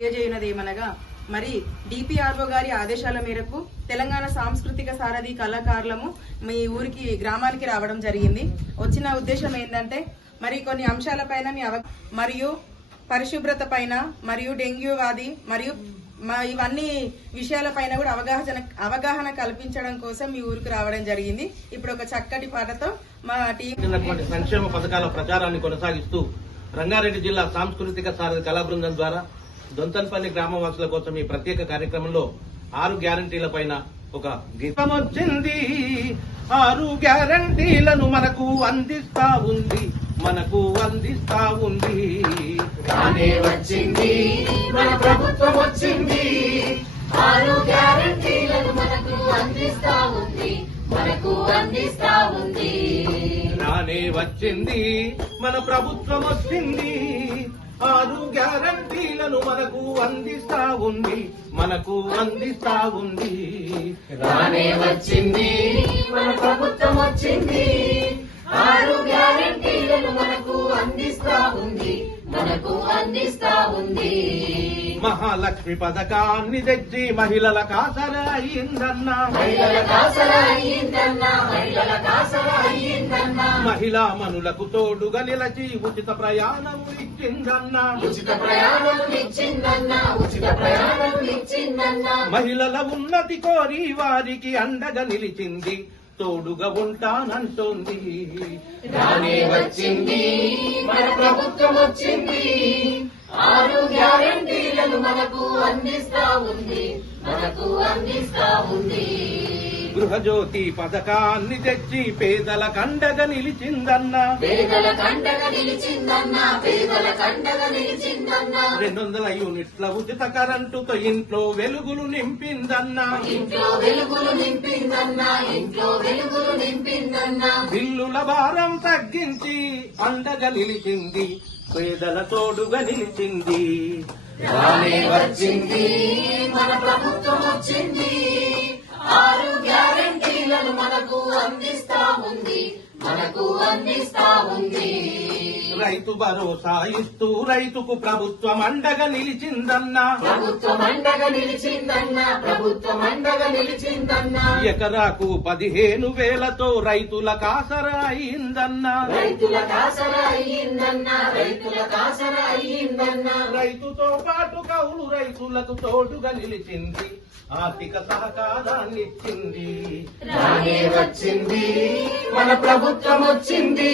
తెలియజేయనదేమనగా మరి డిపిఆర్ఓ గారి ఆదేశాల మేరకు తెలంగాణ సాంస్కృతిక సారథి కళాకారులము మీ ఊరికి గ్రామానికి రావడం జరిగింది. వచ్చిన ఉద్దేశం ఏంటంటే మరి కొన్ని అంశాలపైన మీ అవ మరియు పరిశుభ్రత పైన మరియు డెంగ్యూ వ్యాధి మరియు ఇవన్నీ ఇవన్నీ విషయాలపైన కూడా అవగాహన అవగాహన కల్పించడం కోసం మీ ఊరికి రావడం జరిగింది. ఇప్పుడు ఒక చక్కటి పాటతో మా టీం సంక్షేమ పథకాల ప్రచారాన్ని కొనసాగిస్తూ రంగారెడ్డి జిల్లా సాంస్కృతిక సారథి కళా బృందం ద్వారా దొంతన్పల్లి గ్రామవాసుల కోసం ఈ ప్రత్యేక కార్యక్రమంలో ఆరు గ్యారంటీల పైన ఒక గీతం. వచ్చింది ఆరు గ్యారంటీలను మనకు అందిస్తా ఉంది. మనకు అందిస్తా ఉంది. రానే వచ్చింది. మన ప్రభుత్వం వచ్చింది. ఆరు గ్యారంటీలను మనకు అందిస్తా ఉంది. మనకు అందిస్తా ఉంది. రానే వచ్చింది. మన ప్రభుత్వం వచ్చింది. ఆరు గ్యారంటీలను మనకు అందిస్తా ఉంది మనకు అందిస్తా ఉంది. రానే వచ్చింది మన ప్రభుత్వం వచ్చింది. ఆరు గ్యారంటీలను మనకు అందిస్తా ఉంది మనకు అందిస్తా ఉంది. మహాలక్ష్మి పథకాన్ని తెచ్చి మహిళల కాసర అయిందన్నా. మహిళల కాసర అయ్యిందన్నా మహిళల మహిళా మనులకు తోడుగా నిలచి ఉచిత ప్రయాణం ఇచ్చిందన్నా. ఉచిత ప్రయాణం ఇచ్చిందన్నా ఉచిత ప్రయాణం ఇచ్చిందన్నా. మహిళల ఉన్నతి కోరి వారికి అండగా నిలిచింది. తోడుగా ఉంటానంటోంది. రానే వచ్చింది మన ప్రభుత్వం వచ్చింది. ఆరు గ్యారంటీలను మనకు అందిస్తా ఉంది మనకు అందిస్తా ఉంది. గృహజ్యోతి పథకాన్ని తెచ్చి పేదల కండగా నిలిచిందన్నా. పేదల కండగా నిలిచిందన్నా పేదల కండగా నిలిచిందన్నా. రెండు వందల యూనిట్ల ఉచిత కరెంటుతో ఇంట్లో వెలుగులు నింపిందన్నా. ఇంట్లో వెలుగులు నింపిందన్నా ఇంట్లో వెలుగులు నింపిందన్నా. బిల్లుల భారం తగ్గించి అండగా నిలిచింది పేదల తోడుగా నిలిచింది. రానే వచ్చింది మన మనకు అందిస్తా ఉంది మనకు అందిస్తా ఉంది రైతు భరోసా ఇస్తూ రైతుకు ప్రభుత్వం అండగా నిలిచిందన్నా. ప్రభుత్వం అండగా నిలిచిందన్నా ప్రభుత్వం అండగా నిలిచిందన్నా. ఎకరాకు పదిహేను వేలతో రైతుల కాసర అయిందన్నా. రైతుల కాసర అయ్యిందన్నా రైతుల కాసర అయ్యిందన్నా రైతుతో పాటు కౌలు రైతులకు తోడుగా నిలిచింది. ఆర్థిక సహకారాన్ని ఇచ్చింది రానే వచ్చింది మన ప్రభుత్వం వచ్చింది